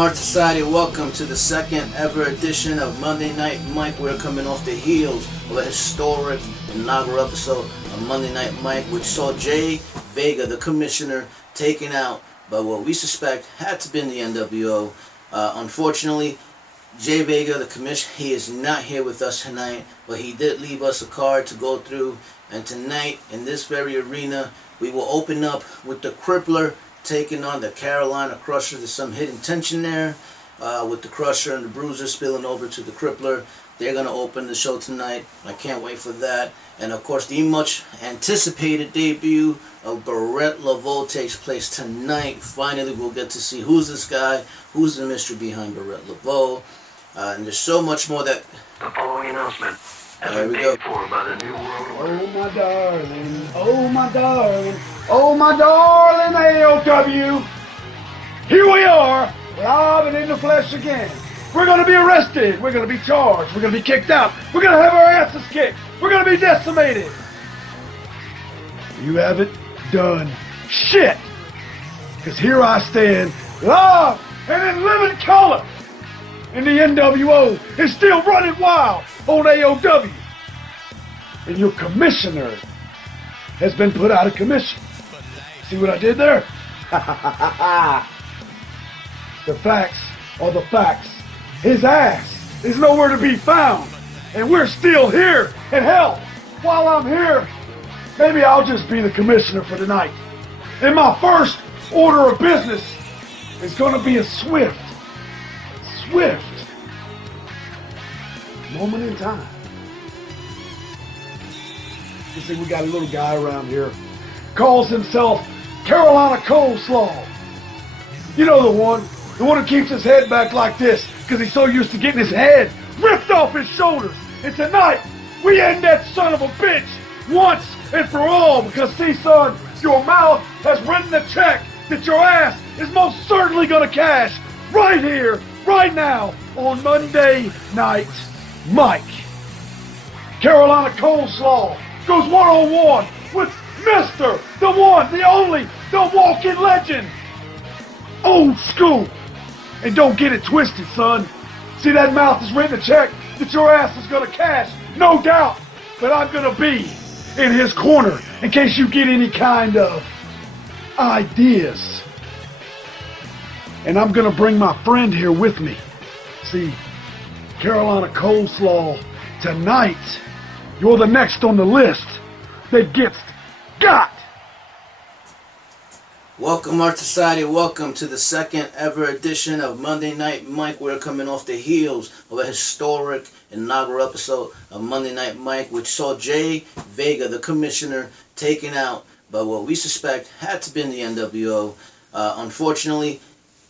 Mouth Society, welcome to the second ever edition of Monday Night Mike. We're coming off the heels of a historic inaugural episode of Monday Night Mike, which saw Jay Vega, the commissioner, taken out by what we suspect had to be the NWO. Unfortunately, Jay Vega, the commish, he is not here with us tonight, but he did leave us a card to go through. And tonight, in this very arena, we will open up with the Crippler taking on the Carolina Crusher. There's some hidden tension there with the Crusher and the Bruiser spilling over to the Crippler. They're going to open the show tonight. I can't wait for that. And of course, the much anticipated debut of Barrett Laveau takes place tonight. Finally, we'll get to see who's this guy, who's the mystery behind Barrett Laveau. And there's so much more that... The following announcement has There been we go. paid for by the New World Order. Oh my darling, oh my darling, oh my darling AOW. Here we are, live and in the flesh again. We're going to be arrested, we're going to be charged, we're going to be kicked out, we're going to have our asses kicked, we're going to be decimated. You haven't done shit. Because here I stand, live and in living color. And the NWO is still running wild on AOW. And your commissioner has been put out of commission. See what I did there? The facts are the facts. His ass is nowhere to be found. And we're still here. And hell, while I'm here, maybe I'll just be the commissioner for tonight. And my first order of business is going to be a swift moment in time. You see, we got a little guy around here, calls himself Carolina Coleslaw. You know the one who keeps his head back like this because he's so used to getting his head ripped off his shoulders. And tonight, we end that son of a bitch once and for all because, see, son, your mouth has written a check that your ass is most certainly going to cash right here, right now, on Monday Night Mike. Carolina Coleslaw goes one-on-one with Mr. the one, the only, the walking legend. Old school. And don't get it twisted, son. See, that mouth has written a check that your ass is going to cash, no doubt. But I'm going to be in his corner in case you get any kind of ideas. And I'm going to bring my friend here with me. See, Carolina Coleslaw, tonight, you're the next on the list that gets got. Welcome, Mouth Society. Welcome to the second ever edition of Monday Night Mike. We're coming off the heels of a historic inaugural episode of Monday Night Mike, which saw Jay Vega, the commissioner, taken out by what we suspect had to be the NWO. Unfortunately,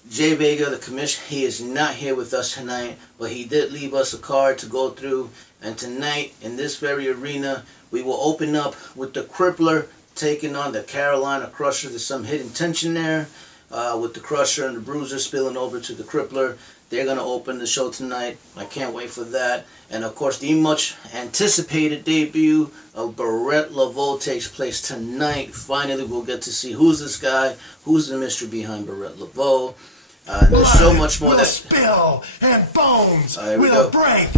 Jay Vega, the commish, he is not here with us tonight, but he did leave us a card to go through. And tonight, in this very arena, we will open up with the Crippler taking on the Carolina Crusher. There's some hidden tension there with the Crusher and the Bruiser spilling over to the Crippler. They're going to open the show tonight. I can't wait for that. And of course, the much anticipated debut of Barrett Laveau takes place tonight. Finally, we'll get to see who's this guy, who's the mystery behind Barrett Laveau. There's so much more that... spill and bones we with go. a break.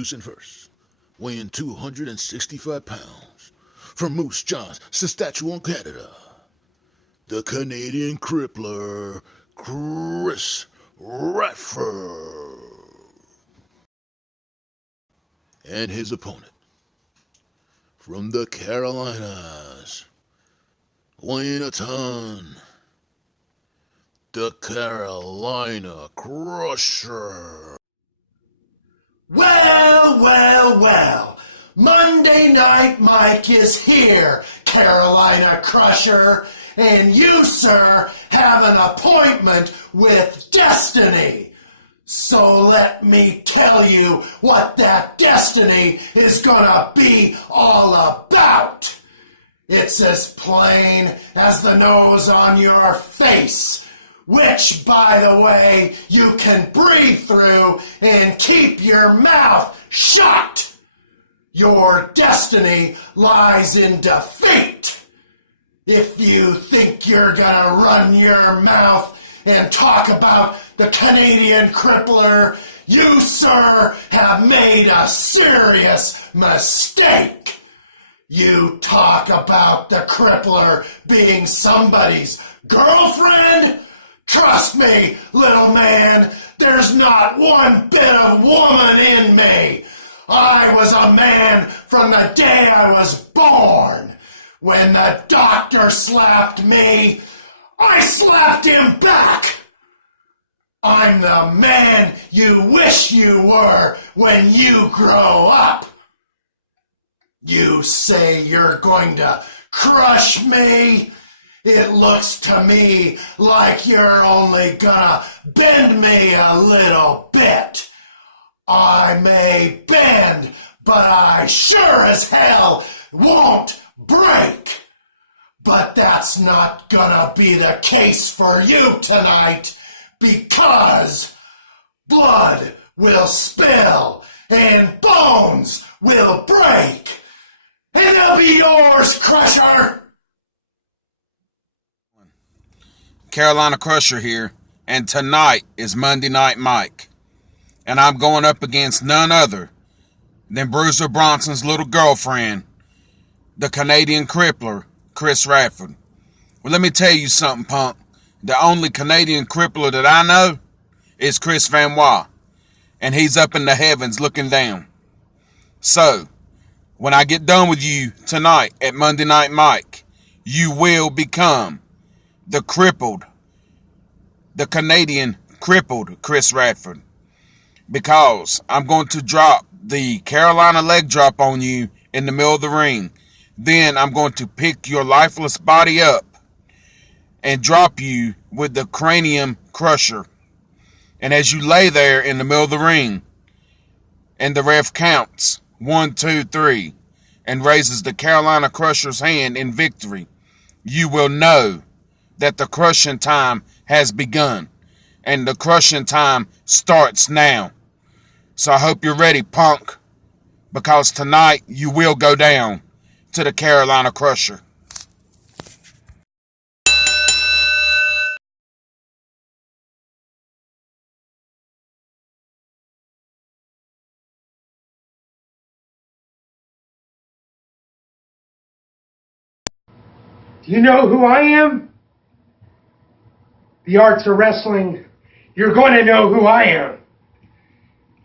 Introducing first, weighing 265 pounds, from Moose Jaw, Saskatchewan, Canada, the Canadian Crippler, Chris Radford. And his opponent, from the Carolinas, weighing a ton, the Carolina Crusher. Well. Monday Night Mike is here, Carolina Crusher, and you, sir, have an appointment with Destiny. So let me tell you what that destiny is gonna be all about. It's as plain as the nose on your face, which, by the way, you can breathe through and keep your mouth shut. Your destiny lies in defeat. If you think you're gonna run your mouth and talk about the Canadian Crippler, you, sir, have made a serious mistake. You talk about the Crippler being somebody's girlfriend? Trust me, little man, there's not one bit of woman in me. I was a man from the day I was born. When the doctor slapped me, I slapped him back. I'm the man you wish you were when you grow up. You say you're going to crush me? It looks to me like you're only gonna bend me a little bit. I may bend, but I sure as hell won't break. But that's not gonna be the case for you tonight, because blood will spill and bones will break. And they'll be yours, Crusher! Carolina Crusher here, and tonight is Monday Night Mike. And I'm going up against none other than Bruiser Bronson's little girlfriend, the Canadian Crippler, Chris Radford. Well, let me tell you something, punk. The only Canadian Crippler that I know is Chris Van Wah, and he's up in the heavens looking down. So, when I get done with you tonight at Monday Night Mike, you will become the Canadian crippled Chris Radford. Because I'm going to drop the Carolina leg drop on you in the middle of the ring. Then I'm going to pick your lifeless body up and drop you with the cranium crusher. And as you lay there in the middle of the ring, and the ref counts 1, 2, 3, and raises the Carolina Crusher's hand in victory, you will know that the crushing time has begun. And the crushing time starts now. So I hope you're ready, punk, because tonight you will go down to the Carolina Crusher. Do you know who I am? The arts of wrestling. You're going to know who I am.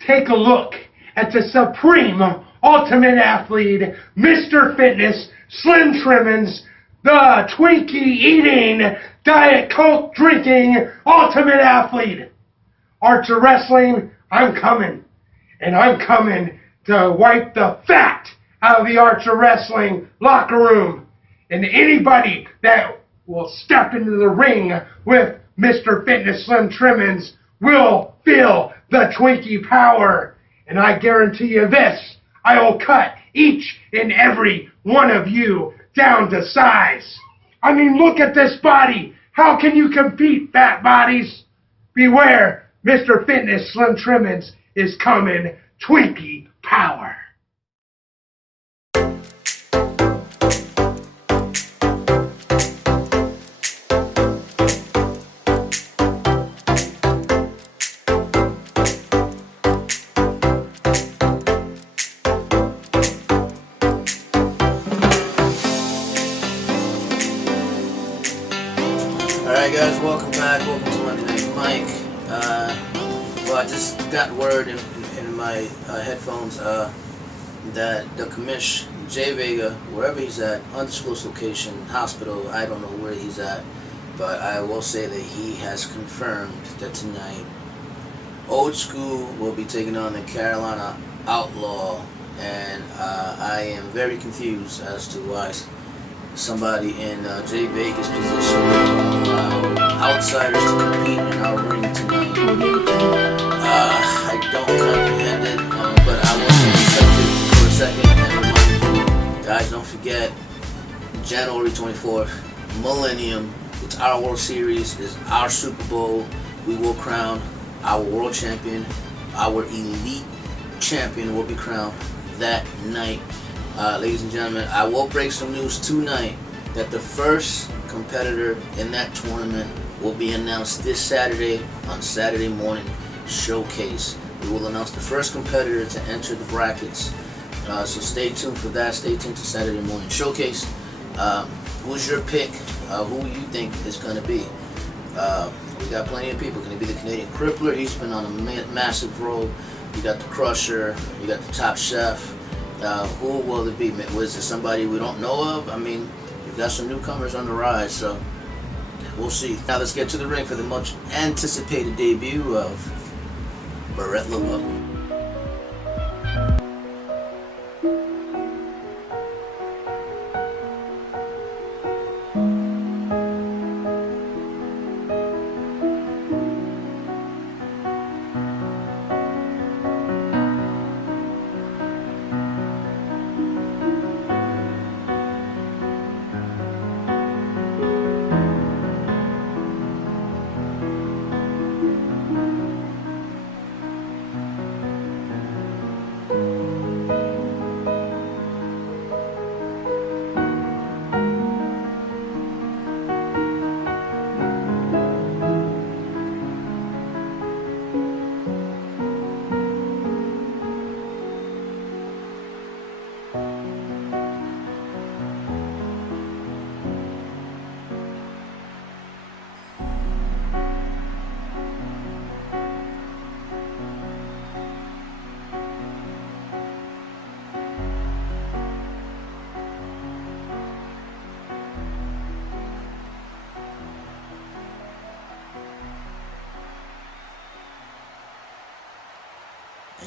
Take a look at the supreme ultimate athlete, Mr. Fitness, Slim Trimmins, the Twinkie eating, Diet Coke drinking ultimate athlete. Arts of wrestling, I'm coming. And I'm coming to wipe the fat out of the Arts of Wrestling locker room. And anybody that will step into the ring with Mr. Fitness Slim Trimmins will feel the Twinkie power. And I guarantee you this, I will cut each and every one of you down to size. I mean, look at this body. How can you compete, fat bodies? Beware, Mr. Fitness Slim Trimmins is coming. Twinkie power. guys, welcome back. Welcome to Monday Night Mike. Well, I just got word in my headphones that the commish, Jay Vega, wherever he's at, undisclosed location, hospital, I don't know where he's at, but I will say that he has confirmed that tonight Old School will be taking on the Carolina Outlaw, and I am very confused as to why somebody in Jay Vega's position outsiders to compete in our ring tonight. I don't comprehend it, but I want to accept it for a second and remind you, guys, don't forget, January 24th, Millennium, it's our World Series, it's our Super Bowl. We will crown our world champion, our elite champion will be crowned that night. Ladies and gentlemen, I will break some news tonight that the first competitor in that tournament will be announced this Saturday on Saturday Morning Showcase. We will announce the first competitor to enter the brackets. So stay tuned for that. Stay tuned to Saturday Morning Showcase. Who's your pick? Who you think is going to be? We got plenty of people. Going to be the Canadian Crippler. He's been on a massive roll. You got the Crusher. You got the Top Chef. Who will it be? Was it somebody we don't know of? I mean, we've got some newcomers on the rise, so we'll see. Now let's get to the ring for the much anticipated debut of Barrett Laveau.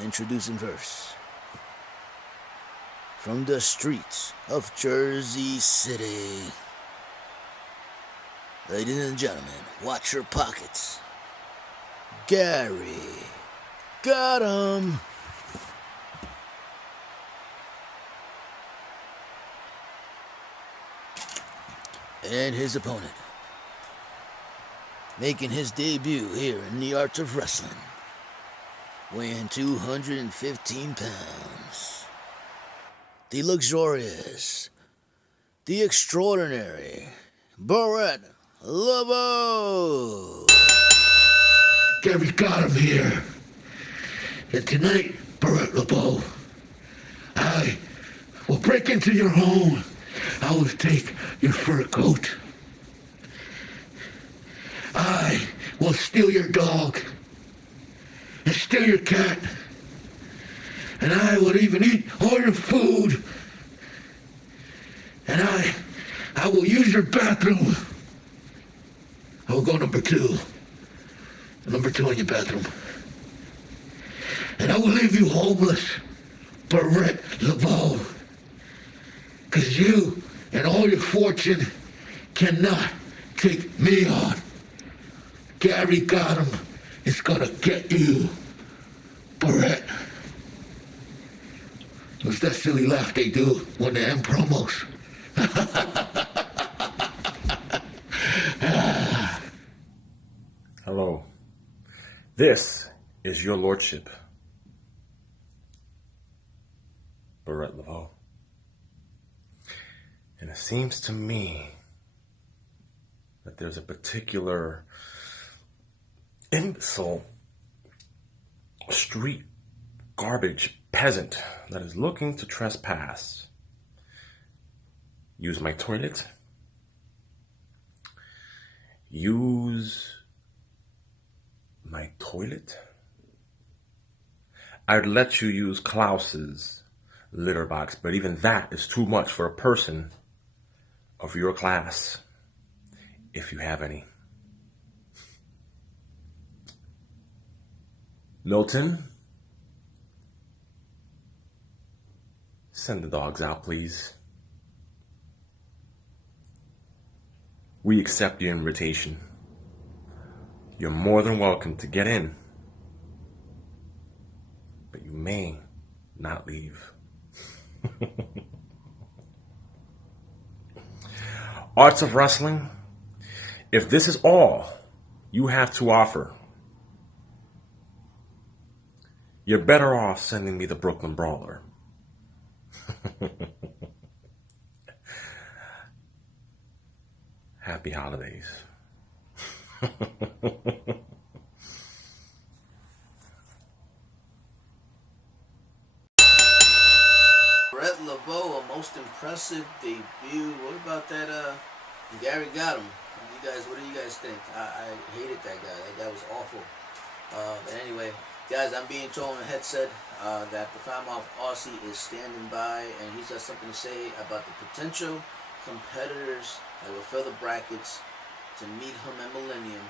Introducing verse from the streets of Jersey City. Ladies and gentlemen, watch your pockets. Gary got him. And his opponent, making his debut here in the art of wrestling, weighing 215 pounds. The luxurious, the extraordinary, Barrett Laveau. Gary got him here. And tonight, Barrett Laveau, I will break into your home. I will take your fur coat. I will steal your dog. And steal your cat. And I will even eat all your food. And I will use your bathroom. I will go number two in your bathroom. And I will leave you homeless, Barrett Laveau. Because you and all your fortune cannot take me on. Gary got him. It's gonna get you, Barrett. What's that silly laugh they do when they end promos? Hello. This is your lordship, Barrett Laveau. And it seems to me that there's a particular imbecile street garbage peasant that is looking to trespass, use my toilet, use my toilet? I'd let you use Klaus's litter box, but even that is too much for a person of your class, if you have any. Milton, send the dogs out, please. We accept your invitation. You're more than welcome to get in, but you may not leave. Arts of Wrestling, if this is all you have to offer, you're better off sending me the Brooklyn Brawler. Happy holidays. Brett LeBeau, a most impressive debut. What about that? Gary got him. What do you guys think? I hated that guy. That guy was awful. But anyway, guys, I'm being told in the headset that the Foul Mouth Aussie is standing by, and he's got something to say about the potential competitors that will fill the brackets to meet him at Millennium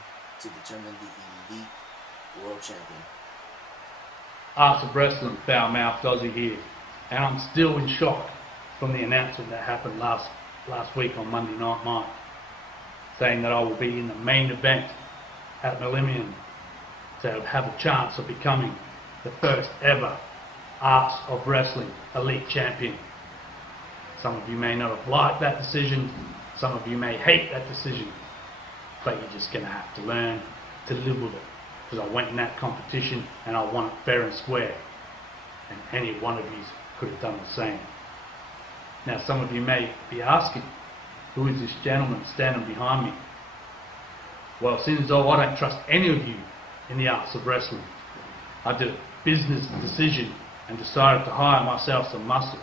to determine the Elite World Champion. Arts of Wrestling, Foul Mouth Aussie here, and I'm still in shock from the announcement that happened last week on Monday Night Mike, saying that I will be in the main event at Millennium to have a chance of becoming the first ever Arts of Wrestling Elite Champion. Some of you may not have liked that decision, some of you may hate that decision, but you're just going to have to learn to live with it, because I went in that competition and I won it fair and square, and any one of you could have done the same. Now some of you may be asking, who is this gentleman standing behind me? Well, since though I don't trust any of you in the Arts of Wrestling, I did a business decision and decided to hire myself some muscle.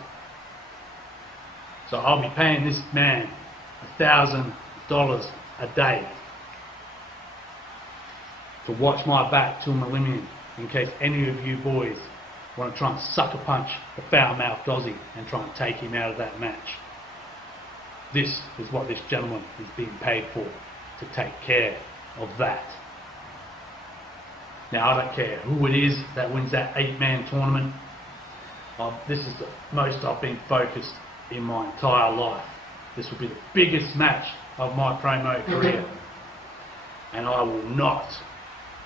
So I'll be paying this man $1,000 a day to watch my back till Millennium, in case any of you boys want to try and sucker punch the foul-mouthed Aussie and try and take him out of that match. This is what this gentleman is being paid for, to take care of that. Now I don't care who it is that wins that 8-man tournament. This is the most I've been focused in my entire life. This will be the biggest match of my promo career, and I will not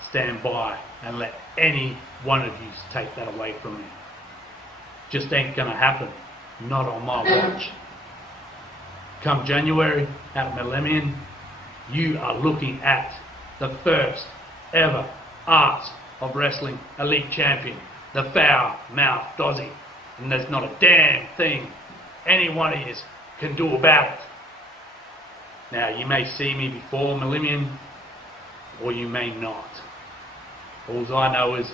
stand by and let any one of you take that away from me. Just ain't gonna happen. Not on my watch. Come January at Millennium, you are looking at the first ever Arts of Wrestling Elite Champion, the Foul Mouth Aussie, and there's not a damn thing any one of you can do about it. Now you may see me before Millennium, or you may not. All I know is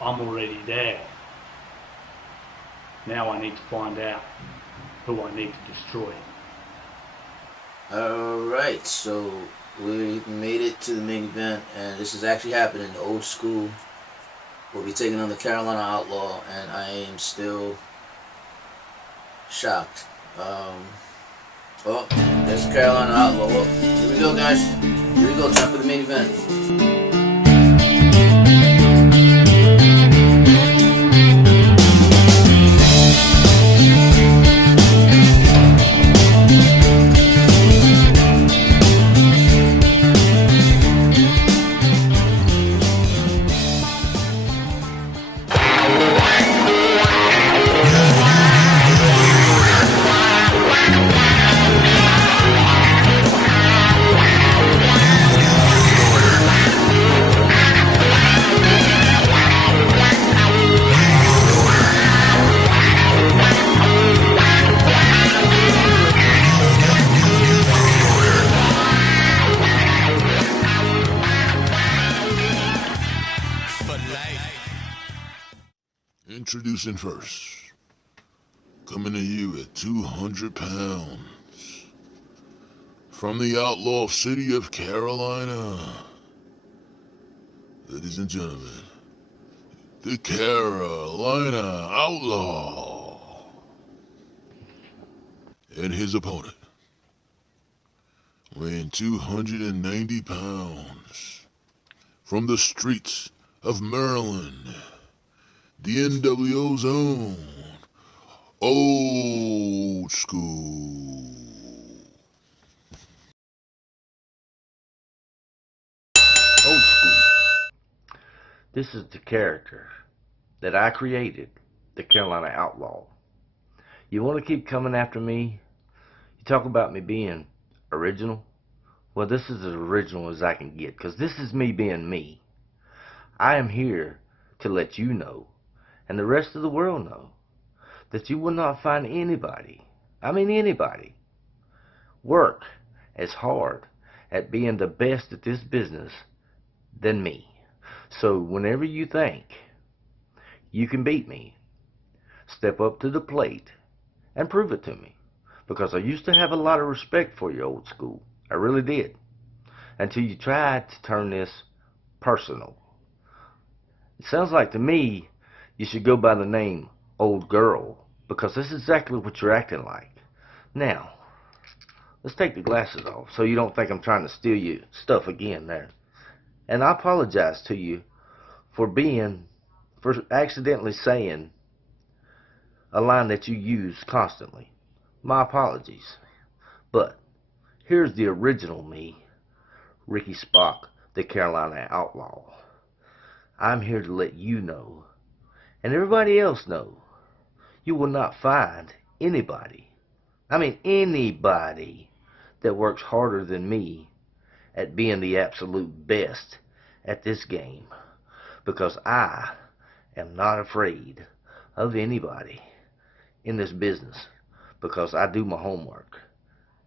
I'm already there. Now I need to find out who I need to destroy. Alright, so we made it to the main event, and this is actually happening. The Old School will be taking on the Carolina Outlaw, and I am still shocked. Oh, there's the Carolina Outlaw. Oh, here we go, guys. Here we go, time for the main event. Introducing first, coming to you at 200 pounds, From the outlaw city of Carolina, ladies and gentlemen, the Carolina Outlaw and his opponent, weighing 290 pounds, from the streets of Maryland, the NWO's own Old School. Old School. This is the character that I created, the Carolina Outlaw. You want to keep coming after me? You talk about me being original? Well, this is as original as I can get, because this is me being me. I am here to let you know, and the rest of the world know, that you will not find anybody, I mean anybody, work as hard at being the best at this business than me. So whenever you think you can beat me, step up to the plate and prove it to me. Because I used to have a lot of respect for you, Old School. I really did. Until you tried to turn this personal. It sounds like to me you should go by the name Old Girl, because that's exactly what you're acting like. Now, let's take the glasses off so you don't think I'm trying to steal your stuff again there. And I apologize to you for accidentally saying a line that you use constantly. My apologies. But here's the original me, Ricky Spock, the Carolina Outlaw. I'm here to let you know, and everybody else know, you will not find anybody, I mean anybody, that works harder than me at being the absolute best at this game, because I am not afraid of anybody in this business, because I do my homework.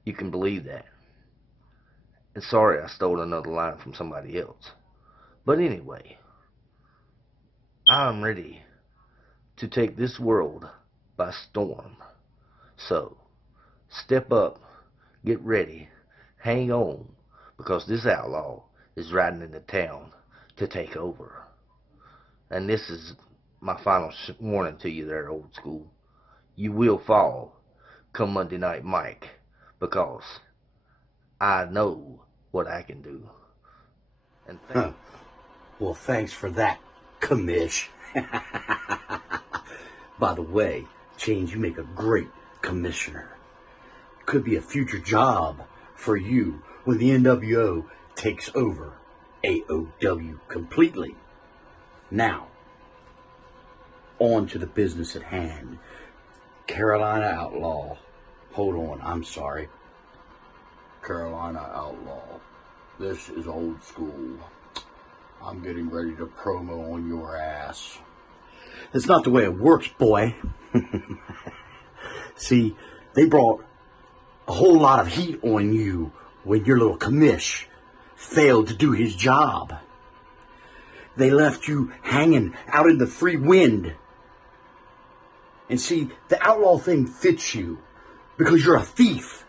You can believe that. And sorry I stole another line from somebody else. But anyway, I'm ready to take this world by storm. So, step up, get ready, hang on, because this outlaw is riding into town to take over. And this is my final warning to you there, Old School. You will fall come Monday Night Mike, because I know what I can do. And Well, thanks for that, commish. By the way, Chains, you make a great commissioner. Could be a future job for you when the NWO takes over AOW completely. Now, on to the business at hand. Carolina Outlaw. Hold on, I'm sorry. Carolina Outlaw. This is Old School. I'm getting ready to promo on your ass. That's not the way it works, boy. See, they brought a whole lot of heat on you when your little commish failed to do his job. They left you hanging out in the free wind. And see, the outlaw thing fits you because you're a thief.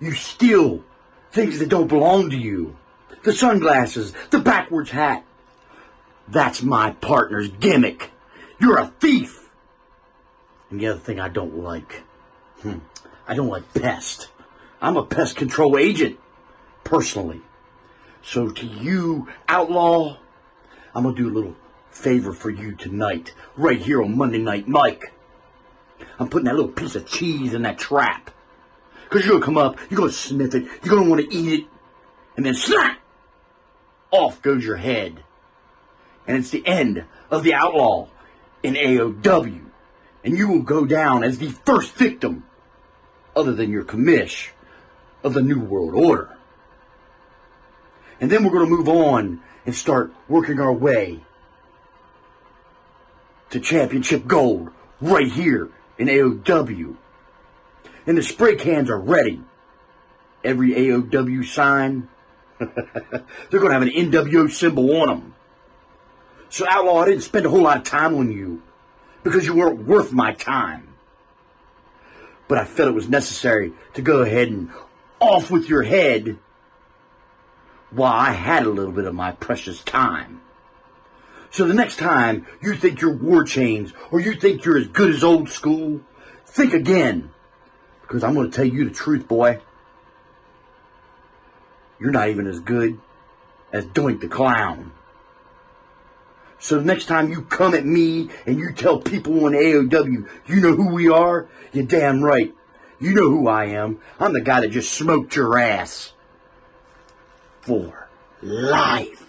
You steal things that don't belong to you. The sunglasses, the backwards hat. That's my partner's gimmick. You're a thief. And the other thing I don't like, I don't like pest. I'm a pest control agent, personally. So to you, outlaw, I'm going to do a little favor for you tonight, right here on Monday Night Mike. I'm putting that little piece of cheese in that trap. Because you're going to come up, you're going to sniff it, you're going to want to eat it, and then snap! Off goes your head. And it's the end of the outlaw in AOW. And you will go down as the first victim, other than your commish, of the New World Order. And then we're going to move on and start working our way to championship gold right here in AOW. And the spray cans are ready. Every AOW sign, they're going to have an NWO symbol on them. So, Outlaw, I didn't spend a whole lot of time on you because you weren't worth my time. But I felt it was necessary to go ahead and off with your head while I had a little bit of my precious time. So the next time you think you're War Chains or you think you're as good as Old School, think again. Because I'm going to tell you the truth, boy. You're not even as good as Doink the Clown. So the next time you come at me and you tell people on AOW, you know who we are? You're damn right. You know who I am. I'm the guy that just smoked your ass. For life.